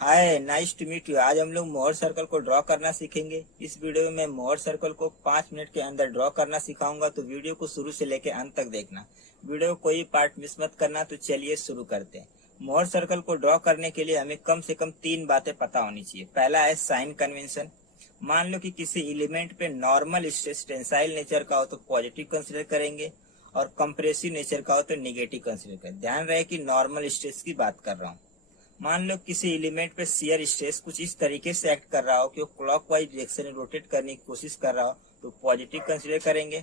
Hi, nice to meet you. आज हम लोग मोहर सर्कल को ड्रॉ करना सीखेंगे। इस वीडियो में मैं मोहर सर्कल को 5 मिनट के अंदर ड्रॉ करना सिखाऊंगा, तो वीडियो को शुरू से लेकर अंत तक देखना। वीडियो को कोई पार्ट मिस मत करना। तो चलिए शुरू करते हैं। मोहर सर्कल को ड्रॉ करने के लिए हमें कम से कम 3 बातें पता होनी चाहिए। पहला है साइन कन्वेंशन। मान लो कि किसी एलिमेंट पे नॉर्मल स्ट्रेस टेंसाइल नेचर का हो तो पॉजिटिव कंसिडर करेंगे, और कंप्रेसिव नेचर का हो तो निगेटिव कंसिडर करें। ध्यान रहे कि नॉर्मल स्ट्रेस की बात कर रहा हूँ। मान लो किसी एलिमेंट पे शियर स्ट्रेस कुछ इस तरीके से एक्ट कर रहा हो कि वो क्लॉकवाइज डायरेक्शन में रोटेट करने की कोशिश कर रहा हो तो पॉजिटिव कंसीडर करेंगे।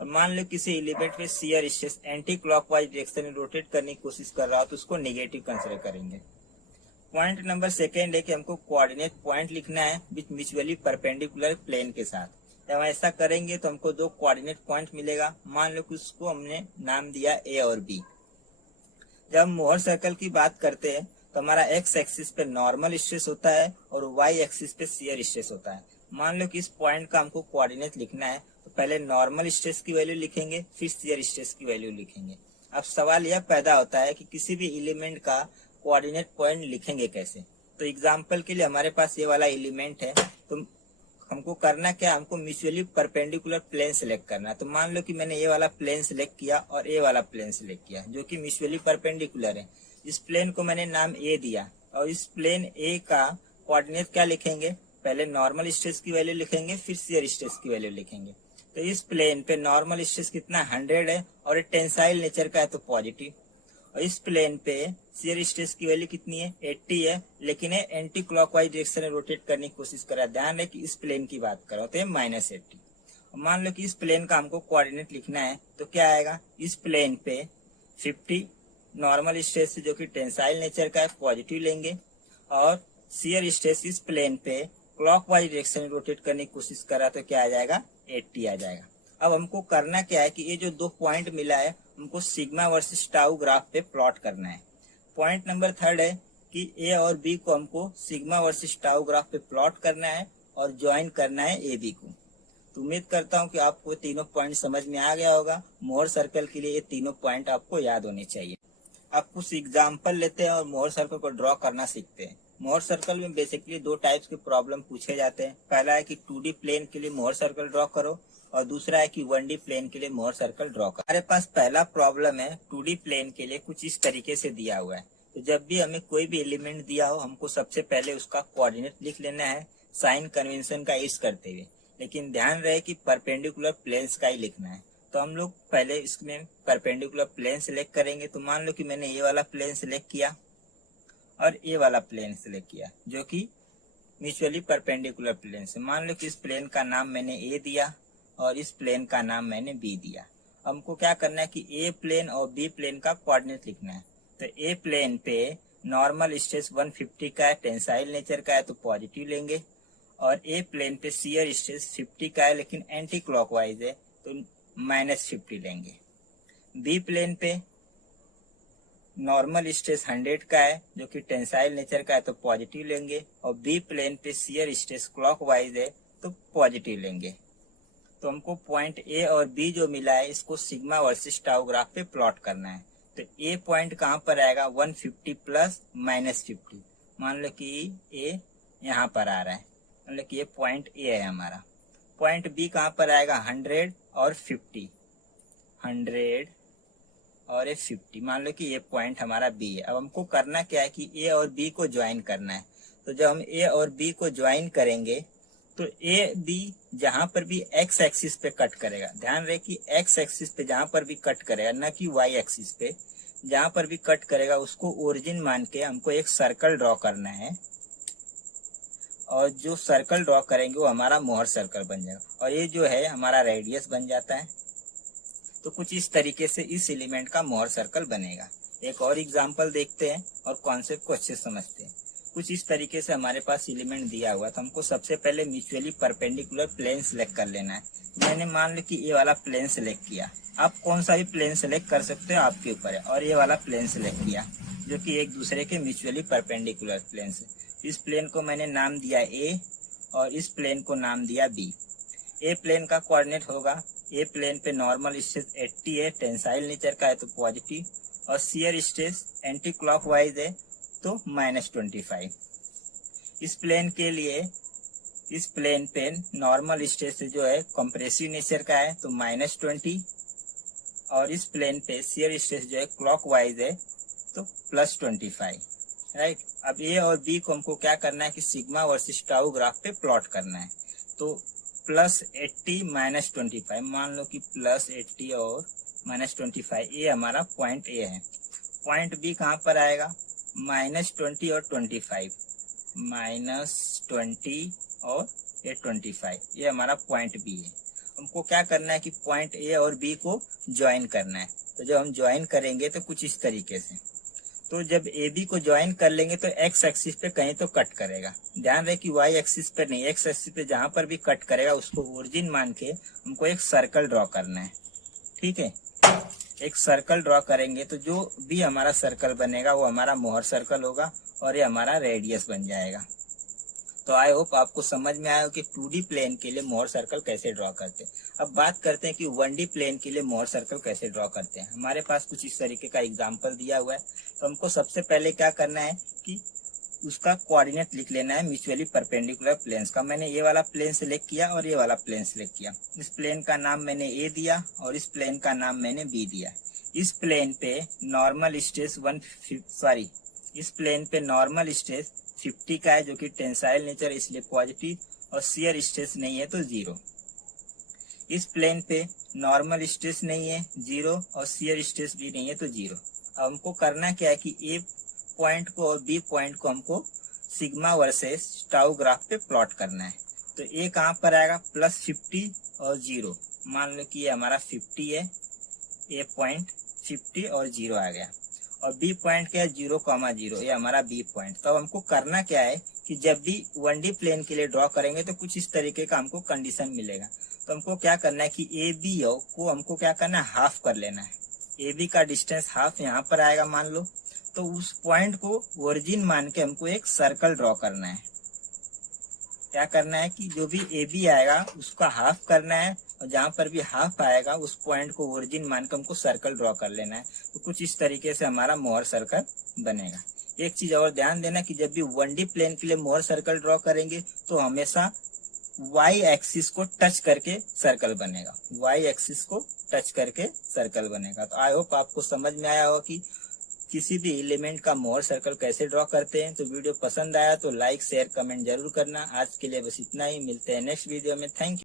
और मान लो किसी एलिमेंट पे shear stress anti clockwise direction में रोटेट करने की कोशिश कर रहा हो तो उसको नेगेटिव कंसीडर करेंगे। पॉइंट नंबर सेकेंड है कि हमको कोऑर्डिनेट पॉइंट लिखना है विथ म्यूचुअली परपेंडिकुलर प्लेन के साथ। जब ऐसा करेंगे तो हमको 2 कोऑर्डिनेट पॉइंट मिलेगा। मान लो कि उसको हमने नाम दिया ए और बी। जब हम मोहर सर्कल की बात करते हैं तो हमारा एक्स एक्सिस पे नॉर्मल स्ट्रेस होता है और वाई एक्सिस पे शियर स्ट्रेस होता है। मान लो कि इस पॉइंट का हमको कोऑर्डिनेट लिखना है तो पहले नॉर्मल स्ट्रेस की वैल्यू लिखेंगे, फिर शियर स्ट्रेस की वैल्यू लिखेंगे। अब सवाल यह पैदा होता है कि किसी भी एलिमेंट का कोऑर्डिनेट पॉइंट लिखेंगे कैसे। तो एग्जाम्पल के लिए हमारे पास ये वाला एलिमेंट है, तो हमको करना क्या, हमको म्यूचुअली परपेंडिकुलर प्लेन सेलेक्ट करना है। तो मान लो कि मैंने ये वाला प्लेन सेलेक्ट किया और ये वाला प्लेन सेलेक्ट किया जो कि म्यूचुअली परपेंडिकुलर है। इस प्लेन को मैंने नाम ए दिया और इस प्लेन ए का कोऑर्डिनेट क्या लिखेंगे, पहले नॉर्मल स्ट्रेस की वैल्यू लिखेंगे, फिर शियर स्ट्रेस की वैल्यू लिखेंगे। तो इस प्लेन पे नॉर्मल स्ट्रेस कितना 100 है और ये टेंसाइल नेचर का है तो पॉजिटिव। और इस प्लेन पे शियर स्ट्रेस की वैल्यू कितनी है, 80 है, लेकिन ये एंटी क्लॉकवाइज डायरेक्शन में रोटेट करने की कोशिश कर रहा है। ध्यान रहे कि इस प्लेन की बात करो तो -80। मान लो कि इस प्लेन का हमको कोऑर्डिनेट लिखना है तो क्या आएगा, इस प्लेन पे 50 नॉर्मल स्ट्रेस जो कि टेंसाइल नेचर का है पॉजिटिव लेंगे, और शियर स्ट्रेस इस प्लेन पे क्लॉकवाइज डायरेक्शन में रोटेट करने की कोशिश कर रहा है तो क्या आ जाएगा, 80 आ जाएगा। अब हमको करना क्या है कि ये जो 2 पॉइंट मिला है हमको सिग्मा वर्सेस टाउ ग्राफ पे प्लॉट करना है। पॉइंट नंबर 3 है कि ए और बी को हमको सिग्मा वर्सेस टाउ ग्राफ पे प्लॉट करना है और ज्वाइन करना है ए बी को। तो उम्मीद करता हूँ कि आपको तीनों पॉइंट समझ में आ गया होगा। मोहर सर्कल के लिए ये तीनों पॉइंट आपको याद होने चाहिए। अब कुछ एग्जाम्पल लेते हैं और मोहर सर्कल को ड्रॉ करना सीखते हैं। मोहर सर्कल में बेसिकली 2 टाइप्स के प्रॉब्लम पूछे जाते हैं। पहला है कि 2D प्लेन के लिए मोहर सर्कल ड्रॉ करो, और दूसरा है कि 1D प्लेन के लिए मोहर सर्कल ड्रॉ करो। हमारे पास पहला प्रॉब्लम है 2D प्लेन के लिए, कुछ इस तरीके से दिया हुआ है। तो जब भी हमें कोई भी एलिमेंट दिया हो हमको सबसे पहले उसका कोऑर्डिनेट लिख लेना है साइन कन्वेंशन का यूज करते हुए, लेकिन ध्यान रहे कि परपेंडिकुलर प्लेन्स का ही लिखना है। तो हम लोग पहले इसमें परपेंडिकुलर प्लेन सिलेक्ट करेंगे। तो मान लो कि मैंने ये वाला प्लेन सिलेक्ट किया और ये वाला प्लेन सिलेक्ट किया जो कि म्यूचुअली परपेंडिकुलर प्लेन से। मान लो कि इस प्लेन का नाम मैंने ए दिया और इस प्लेन का नाम मैंने बी दिया। हमको क्या करना है कि ए प्लेन और बी प्लेन का कोऑर्डिनेट लिखना है। तो ए प्लेन पे नॉर्मल स्ट्रेस 150 का है, टेंसाइल नेचर का है तो पॉजिटिव लेंगे, और ए प्लेन पे शियर स्ट्रेस 50 का है लेकिन एंटी क्लॉकवाइज है तो -50 लेंगे। बी प्लेन पे नॉर्मल स्ट्रेस 100 का है जो कि टेंसाइल नेचर का है तो पॉजिटिव लेंगे, और बी प्लेन पे शियर स्ट्रेस क्लॉकवाइज है तो पॉजिटिव लेंगे। तो हमको पॉइंट ए और बी जो मिला है इसको सिग्मा वर्सेस टाउ ग्राफ पे प्लॉट करना है। तो ए पॉइंट कहाँ पर आएगा, 150 प्लस -50। मान लो कि ए यहाँ पर आ रहा है, मान लो कि ये पॉइंट ए है हमारा। पॉइंट बी कहाँ पर आएगा, 100 और 50, 100 और ये 50। मान लो कि ये पॉइंट हमारा बी है। अब हमको करना क्या है कि ए और बी को ज्वाइन करना है। तो जब हम ए और बी को ज्वाइन करेंगे तो ए बी जहां पर भी एक्स एक्सिस पे कट करेगा, ध्यान रहे कि एक्स एक्सिस पे जहां पर भी कट करेगा, न कि वाई एक्सिस पे, जहां पर भी कट करेगा उसको ओरिजिन मान के हमको एक सर्कल ड्रॉ करना है, और जो सर्कल ड्रॉ करेंगे वो हमारा मोहर सर्कल बन जाएगा, और ये जो है हमारा रेडियस बन जाता है। तो कुछ इस तरीके से इस एलिमेंट का मोहर सर्कल बनेगा। एक और एग्जांपल देखते हैं और कॉन्सेप्ट को अच्छे से समझते हैं। कुछ इस तरीके से हमारे पास एलिमेंट दिया हुआ, तो हमको सबसे पहले म्यूचुअली परपेंडिकुलर प्लेन सिलेक्ट कर लेना है। मैंने मान लो कि ये वाला प्लेन सिलेक्ट किया, आप कौन सा भी प्लेन सिलेक्ट कर सकते हो, आपके ऊपर है, और ये वाला प्लेन सिलेक्ट किया जो कि एक दूसरे के म्यूचुअली परपेंडिकुलर प्लेन से। इस प्लेन को मैंने नाम दिया ए और इस प्लेन को नाम दिया बी। ए प्लेन का कोऑर्डिनेट होगा, ए प्लेन पे नॉर्मल स्ट्रेस 80 है, टेंसाइल नेचर का है तो पॉजिटिव, और शियर स्ट्रेस एंटी क्लॉकवाइज है तो -25। इस प्लेन के लिए इस प्लेन पे नॉर्मल स्ट्रेस जो है कंप्रेसिव नेचर का है तो -20, और इस प्लेन पे शियर स्ट्रेस जो है क्लॉकवाइज है तो +25, राइट। अब ए और बी को हमको क्या करना है कि सिग्मा वर्सेस टाउ ग्राफ पे प्लॉट करना है। तो +80 -25, मान लो कि +80 और -25, ये हमारा पॉइंट ए है। पॉइंट बी कहाँ पर आएगा? -20 और 25, -20 और ये 25, ये हमारा पॉइंट बी है। हमको क्या करना है कि पॉइंट ए और बी को ज्वाइन करना है। तो जब हम ज्वाइन करेंगे तो कुछ इस तरीके से, तो जब ए बी को ज्वाइन कर लेंगे तो एक्स एक्सिस पे कहीं तो कट करेगा। ध्यान रहे कि वाई एक्सिस पे नहीं, एक्स एक्सिस पे जहां पर भी कट करेगा उसको ओरिजिन मान के हमको एक सर्कल ड्रॉ करना है, ठीक है। एक सर्कल ड्रॉ करेंगे तो जो भी हमारा सर्कल बनेगा वो हमारा मोहर सर्कल होगा और ये हमारा रेडियस बन जाएगा। तो आई होप आपको समझ में आया हो कि 2D प्लेन के लिए मोहर सर्कल कैसे ड्रॉ करते हैं। अब बात करते हैं कि 1D प्लेन के लिए मोहर सर्कल कैसे ड्रॉ करते हैं। हमारे पास कुछ इस तरीके का एग्जांपल दिया हुआ है। तो हमको सबसे पहले क्या करना है कि उसका कोऑर्डिनेट लिख लेना है म्यूचुअली परपेंडिकुलर प्लेन्स का। मैंने ये वाला प्लेन सिलेक्ट किया और ये वाला प्लेन सिलेक्ट किया। इस प्लेन का नाम मैंने ए दिया और इस प्लेन का नाम मैंने बी दिया। इस प्लेन पे नॉर्मल स्ट्रेस 50 का है जो कि टेंसाइल नेचर इसलिए पॉजिटिव, और शियर स्ट्रेस नहीं है तो 0। इस प्लेन पे नॉर्मल स्ट्रेस नहीं है 0 और शियर स्ट्रेस भी नहीं है तो 0। अब हमको करना क्या है कि ए पॉइंट को और बी पॉइंट को हमको सिग्मा वर्सेस टाउ ग्राफ पे प्लॉट करना है। तो ए कहाँ पर आएगा? +50 और 0। मान लो कि ये हमारा 50 है, ए पॉइंट 50 और 0 आ गया, और बी पॉइंट क्या है? 0,0, ये हमारा बी पॉइंट। तो हमको करना क्या है कि जब भी 1D प्लेन के लिए ड्रॉ करेंगे तो कुछ इस तरीके का हमको कंडीशन मिलेगा। तो हमको क्या करना है कि ए बी को हमको क्या करना है? हाफ कर लेना है। ए बी का डिस्टेंस हाफ यहाँ पर आएगा मान लो। तो उस पॉइंट को ओरिजिन मान के हमको एक सर्कल ड्रॉ करना है। क्या करना है कि जो भी ए बी आएगा उसका हाफ करना है, और जहां पर भी हाफ आएगा उस पॉइंट को ओरिजिन मान के हमको सर्कल ड्रॉ कर लेना है। तो कुछ इस तरीके से हमारा मोहर सर्कल बनेगा। एक चीज और ध्यान देना कि जब भी 1D प्लेन के लिए मोहर सर्कल ड्रॉ करेंगे तो हमेशा वाई एक्सिस को टच करके सर्कल बनेगा, वाई एक्सिस को टच करके सर्कल बनेगा। तो आई होप आपको समझ में आया होगा कि किसी भी एलिमेंट का मोहर सर्कल कैसे ड्रॉ करते हैं। तो वीडियो पसंद आया तो लाइक शेयर कमेंट जरूर करना। आज के लिए बस इतना ही, मिलते हैं नेक्स्ट वीडियो में। Thank you.